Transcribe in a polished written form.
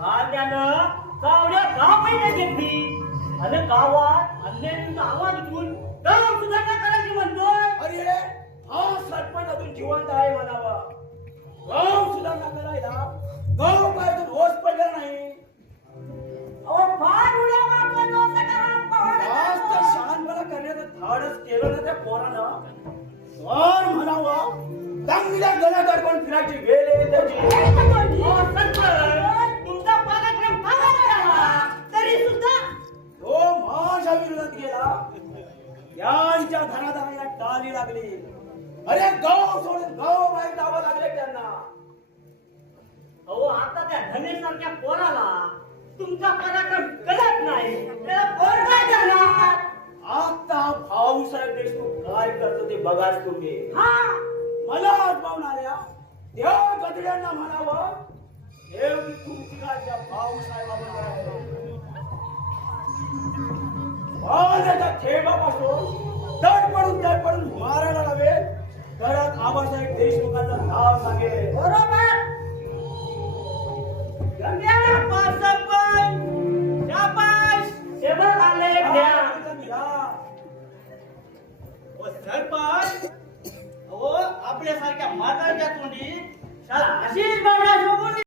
काल त्यानं कावड्या गाव महिने घेतली आणि गावात अन्यांचा आवाज उठून गाव सुधारणा करायची म्हणतोय. अरे हा सरपंच अजून जिवंत आहे म्हणावा. गाव सुधारणा करायला गाव काय तर रोज पडला नाही. अहो फार उड्या मारतोय तो सकाराम पवार. आज तर शहाणपणा करण्याचं धाडस केलं ना त्या पोरानं. सर म्हणावा चांगल्या गणाकडे पण फिरायची वेळ येईल त्याची. अहो, सरपंच, तुमचा पराक्रम फार झाला. तरी सुद्धा तो माझ्या विरोधात गेला. यांच्या धनाधानाला टाळी लागली. अरे गाव सोडून गाव बाहेर जावं लागले त्यांना. अहो आता त्या धनेसारख्या पोराला तुमचा पराक्रम कळत नाही. त्याला कोण काय करणार? आता भाऊसाहेब देशमुख काय करतो ते बघाच तुम्ही. हा मला आठवणाऱ्या त्या गदड्यांना म्हणावं एवढी तुमची काय भाऊसाहेबाबरोबर आहे. पाण्याच्या थेंबापासून तडपडून मारायला लागेल. घरात आबासाहेब देशमुखांचं नाव सांगेल. बरोबर. गंग्याला पाच सरपंच. शाबास. हे बघ आले घ्या. ओ सरपंच, अहो आपल्यासारख्या म्हाताऱ्या तोंडी शाळा अशीच बावड्या शोभून